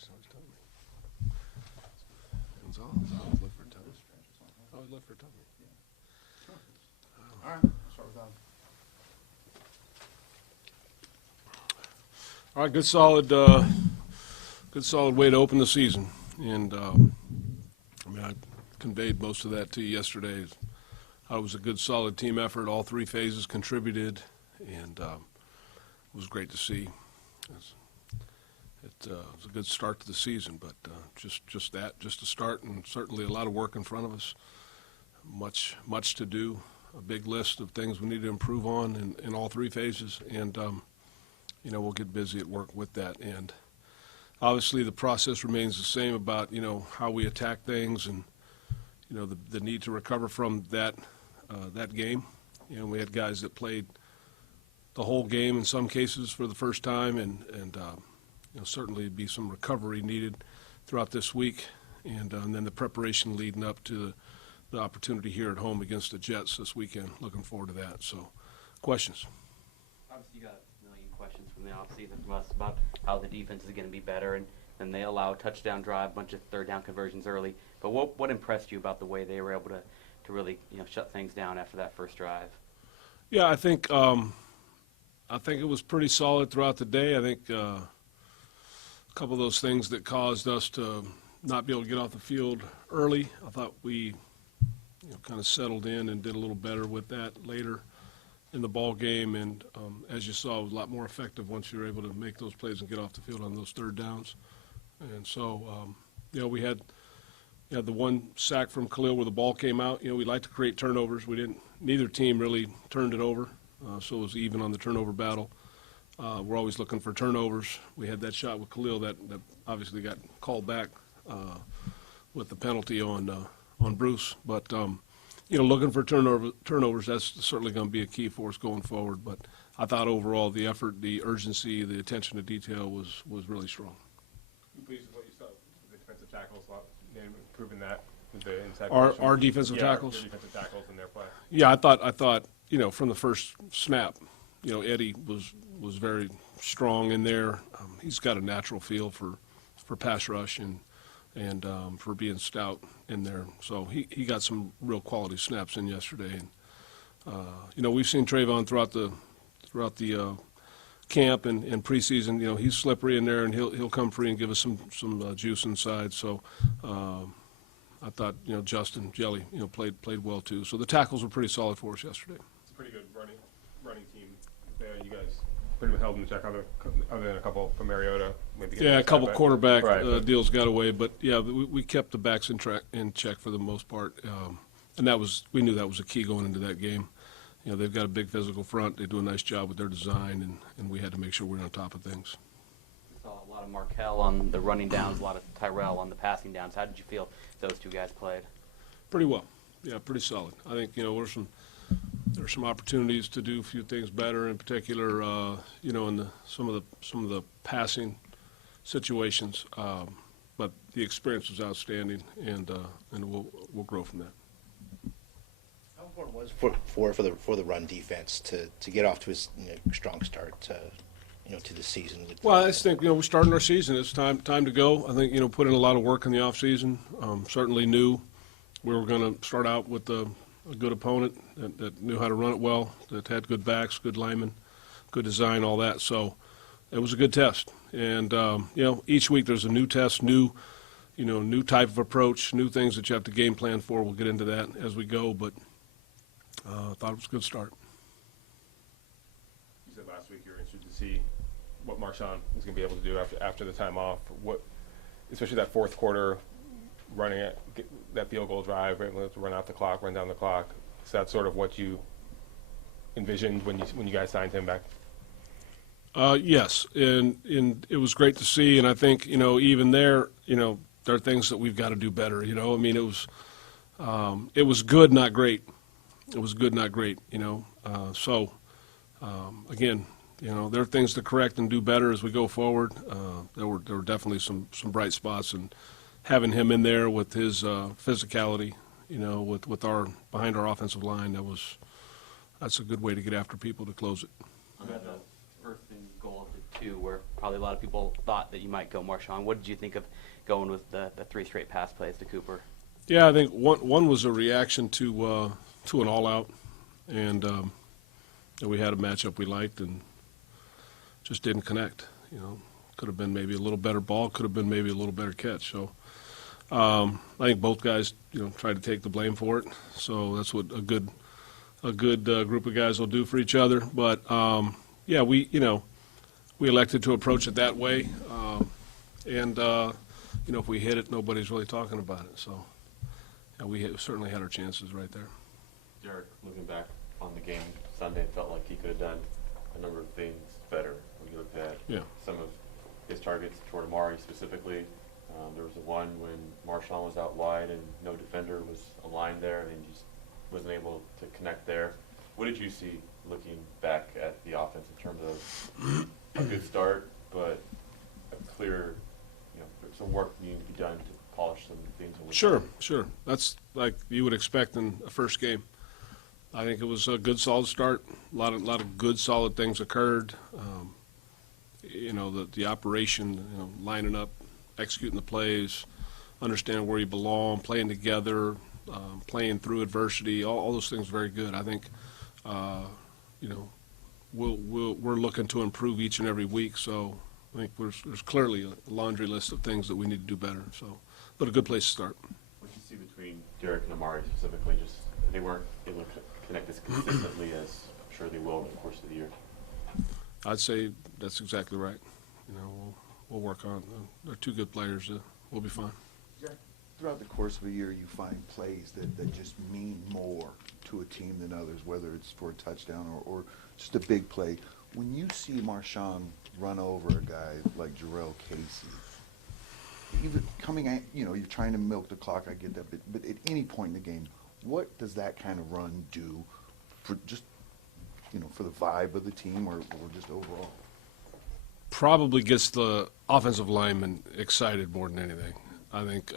so he's telling me. Gonzalez always look for Tommy. Always look for Tommy. All right, let's start with that. All right, good solid way to open the season. And, I conveyed most of that to you yesterday. It was a good, solid team effort. All three phases contributed, and it was great to see. It was a good start to the season, but just a start, and certainly a lot of work in front of us. Much to do, a big list of things we need to improve on in all three phases, and we'll get busy at work with that. And obviously, the process remains the same about how we attack things, and the need to recover from that game. We had guys that played the whole game in some cases for the first time, and certainly be some recovery needed throughout this week, and then the preparation leading up to the opportunity here at home against the Jets this weekend. Looking forward to that. So, questions? Obviously, you got a million questions from the offseason from us about how the defense is going to be better, and then they allow a touchdown drive, a bunch of third down conversions early. But what impressed you about the way they were able to really shut things down after that first drive? Yeah, I think it was pretty solid throughout the day. I think a couple of those things that caused us to not be able to get off the field early, I thought we kind of settled in and did a little better with that later in the ball game. And as you saw, it was a lot more effective once you were able to make those plays and get off the field on those third downs. And so, we had the one sack from Calif where the ball came out. We like to create turnovers. Neither team really turned it over, so it was even on the turnover battle. We're always looking for turnovers. We had that shot with Calif that obviously got called back with the penalty on Bruce. But looking for turnovers, that's certainly going to be a key for us going forward. But I thought overall the effort, the urgency, the attention to detail was really strong. You pleased with what you saw? The defensive tackles, improving that with the inside. Our defensive tackles. Our defensive tackles in their play. Yeah, I thought from the first snap, Eddie was very strong in there. He's got a natural feel for pass rush and for being stout in there. So he got some real quality snaps in yesterday. And we've seen Trayvon throughout the camp and preseason. He's slippery in there, and he'll come free and give us some juice inside. So I thought Justin Jelly played well too. So the tackles were pretty solid for us yesterday. It's a pretty good running team there. You guys pretty much held in check, other than a couple from Mariota. Maybe a couple quarterback right, deals got away, but we kept the backs in check for the most part, and we knew that was a key going into that game. They've got a big physical front. They do a nice job with their design, and we had to make sure we're on top of things. We saw a lot of Markell on the running downs, a lot of Tyrell on the passing downs. How did you feel those two guys played? Pretty well. Yeah, pretty solid. I think there's some opportunities to do a few things better, in particular, in some of the passing situations. But the experience was outstanding, and we'll grow from that. How important was for the run defense to get off to a strong start to the season? Well, I just think we're starting our season. It's time to go. I think put in a lot of work in the off season. Certainly knew we were going to start out with a good opponent that knew how to run it well, that had good backs, good linemen, good design, all that. So it was a good test. And each week there's a new test, new type of approach, new things that you have to game plan for. We'll get into that as we go, but I thought it was a good start. You said last week you were interested to see what Marshawn was going to be able to do after the time off. Especially that fourth quarter, running that field goal drive, right, to run out the clock, run down the clock. Is that sort of what you envisioned when you guys signed him back? Yes, and it was great to see, and I think even there, there are things that we've got to do better. It was good, not great. It was good, not great. So again, there are things to correct and do better as we go forward. There were definitely some bright spots, and having him in there with his physicality, with our behind our offensive line, that's a good way to get after people to close it. You had the first and goal at the 2, where probably a lot of people thought that you might go Marshawn. What did you think of going with the 3 straight pass plays to Cooper? Yeah, I think one was a reaction to an all-out, and we had a matchup we liked and just didn't connect. Could have been maybe a little better ball, could have been maybe a little better catch. So I think both guys, tried to take the blame for it. So that's what a good group of guys will do for each other. But yeah, we elected to approach it that way, and if we hit it, nobody's really talking about it. So yeah, we certainly had our chances right there. Derek, looking back on the game Sunday, it felt like he could have done a number of things better when you looked at some of his targets toward Amari specifically. There was the one when Marshawn was out wide and no defender was aligned there, and he just wasn't able to connect there. What did you see looking back at the offense in terms of a good start, but a clear, some work needing to be done to polish some things? Sure. That's like you would expect in a first game. I think it was a good, solid start. A lot of good, solid things occurred. The operation, lining up, executing the plays, understanding where you belong, playing together, playing through adversity. All those things are very good. I think, we're looking to improve each and every week. So I think there's clearly a laundry list of things that we need to do better. So, but a good place to start. What did you see between Derek and Amari specifically? Just they weren't able to connect as consistently as I'm sure they will over the course of the year. I'd say that's exactly right. We'll work on. They're two good players. We'll be fine. Jack, throughout the course of a year, you find plays that just mean more to a team than others, whether it's for a touchdown or just a big play. When you see Marshawn run over a guy like Jarrell Casey, even coming at, you're trying to milk the clock, I get that, but at any point in the game, what does that kind of run do for just, for the vibe of the team or just overall? Probably gets the offensive lineman excited more than anything. I think,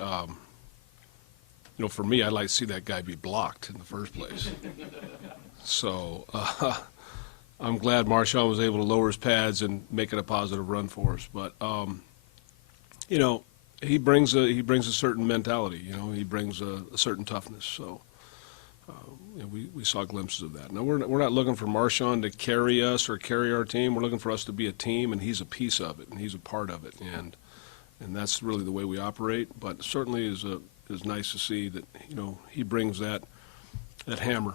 for me, I'd like to see that guy be blocked in the first place. So I'm glad Marshawn was able to lower his pads and make it a positive run for us. But he brings a certain mentality. He brings a certain toughness. So we saw glimpses of that. Now we're not looking for Marshawn to carry us or carry our team. We're looking for us to be a team, and he's a piece of it, and he's a part of it, and that's really the way we operate. But certainly is nice to see that he brings that hammer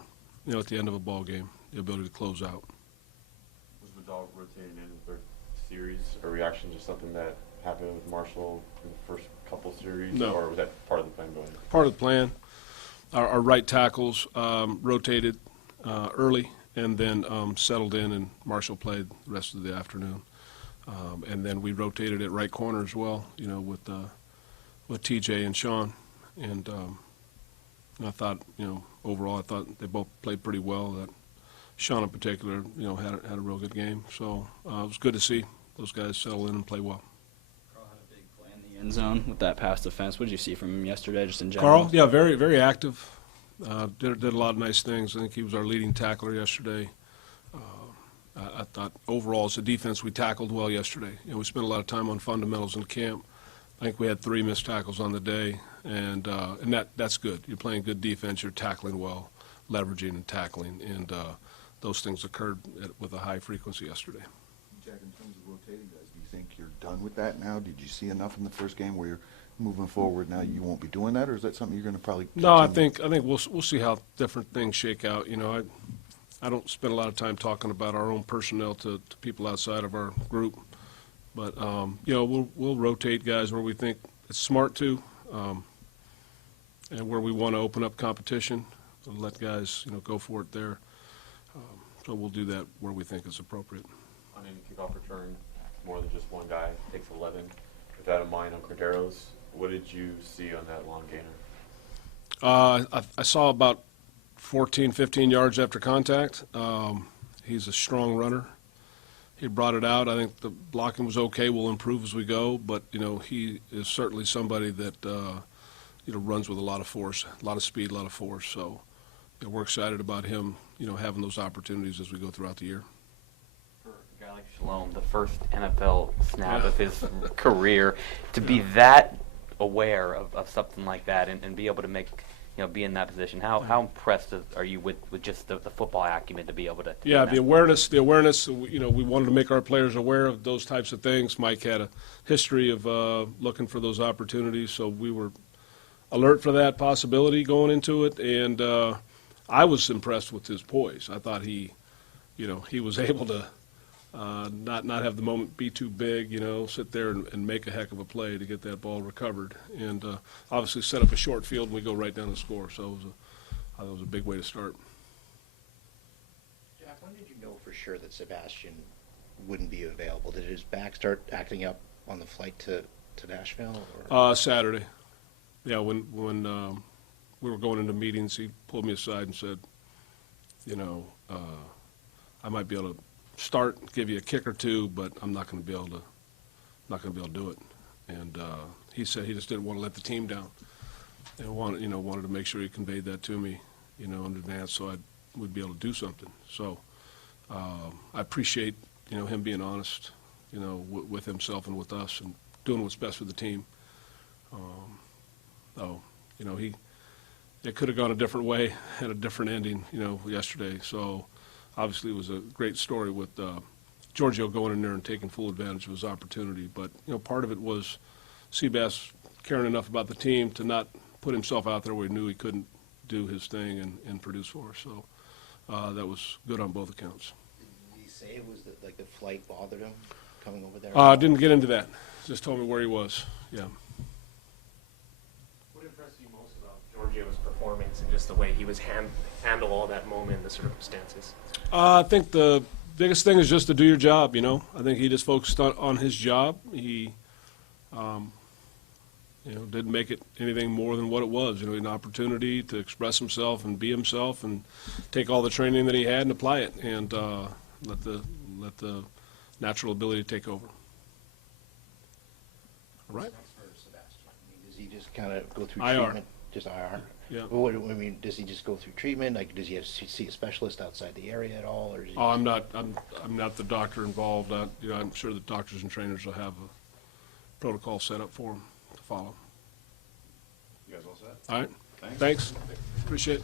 at the end of a ball game, the ability to close out. Was the dog rotating in the third series a reaction to something that happened with Marshall in the first couple series? No. Or was that part of the plan going? Part of the plan. Our right tackles rotated early and then settled in, and Marshall played the rest of the afternoon. And then we rotated at right corner as well, with TJ and Sean. And I thought, overall, I thought they both played pretty well. That Sean in particular, had a real good game. So it was good to see those guys settle in and play well. End zone with that pass defense. What did you see from him yesterday, just in general? Carl, yeah, very, very active. Did a lot of nice things. I think he was our leading tackler yesterday. I thought overall as a defense we tackled well yesterday. We spent a lot of time on fundamentals in camp. I think we had 3 missed tackles on the day, and that's good. You're playing good defense. You're tackling well, leveraging and tackling, and those things occurred with a high frequency yesterday. Jack, in terms of rotating guys, do you think you're done with that now? Did you see enough in the first game where you're moving forward now you won't be doing that, or is that something you're going to probably continue? No, I think we'll see how different things shake out. I don't spend a lot of time talking about our own personnel to people outside of our group, but we'll rotate guys where we think it's smart to, and where we want to open up competition and let guys go for it there. So we'll do that where we think it's appropriate. On any kickoff return, more than just one guy takes 11. With that in mind on Corderos, what did you see on that long gainer? I saw about 14, 15 yards after contact. He's a strong runner. He brought it out. I think the blocking was okay. We'll improve as we go, but he is certainly somebody that runs with a lot of force, a lot of speed, a lot of force. So we're excited about him having those opportunities as we go throughout the year. For a guy guy like Shalom, the first NFL snap Yeah. of his career, to be that aware of something like that and be able to make, be in that position. How impressed are you with just the football acumen to be able to Yeah, do the awareness, we wanted to make our players aware of those types of things. Mike had a history of looking for those opportunities, so we were alert for that possibility going into it, and I was impressed with his poise. I thought he was able to not have the moment be too big, sit there and make a heck of a play to get that ball recovered, and obviously set up a short field and we go right down and score. So I thought it was a big way to start. Jack, when did you know for sure that Sebastian wouldn't be available? Did his back start acting up on the flight to Nashville? Or? Saturday. Yeah, when we were going into meetings, he pulled me aside and said, I might be able to start, give you a kick or two, but I'm not going to be able to do it. And he said he just didn't want to let the team down, and wanted to make sure he conveyed that to me, in advance, so I would be able to do something. So I appreciate him being honest, with himself and with us, and doing what's best for the team. It could have gone a different way, had a different ending, yesterday. So obviously it was a great story with Giorgio going in there and taking full advantage of his opportunity. But, part of it was Seabass caring enough about the team to not put himself out there where he knew he couldn't do his thing and produce for us. So that was good on both accounts. Did he say it was that the flight bothered him coming over there? Didn't get into that. Just told me where he was. Yeah. What impressed you most about Giorgio's performance and just the way he was handle all that moment, the circumstances? I think the biggest thing is just to do your job, I think he just focused on his job. He, didn't make it anything more than what it was. An opportunity to express himself and be himself and take all the training that he had and apply it, and let the natural ability take over. All right. What's next for Sebastian? Does he just kind of go through IR. treatment? Just IR? Yeah. Well, does he just go through treatment? Does he have to see a specialist outside the area at all, or? Is he Oh, I'm not the doctor involved. I'm sure the doctors and trainers will have a protocol set up for him to follow. You guys all set? All right. Thanks. Thanks. Appreciate it.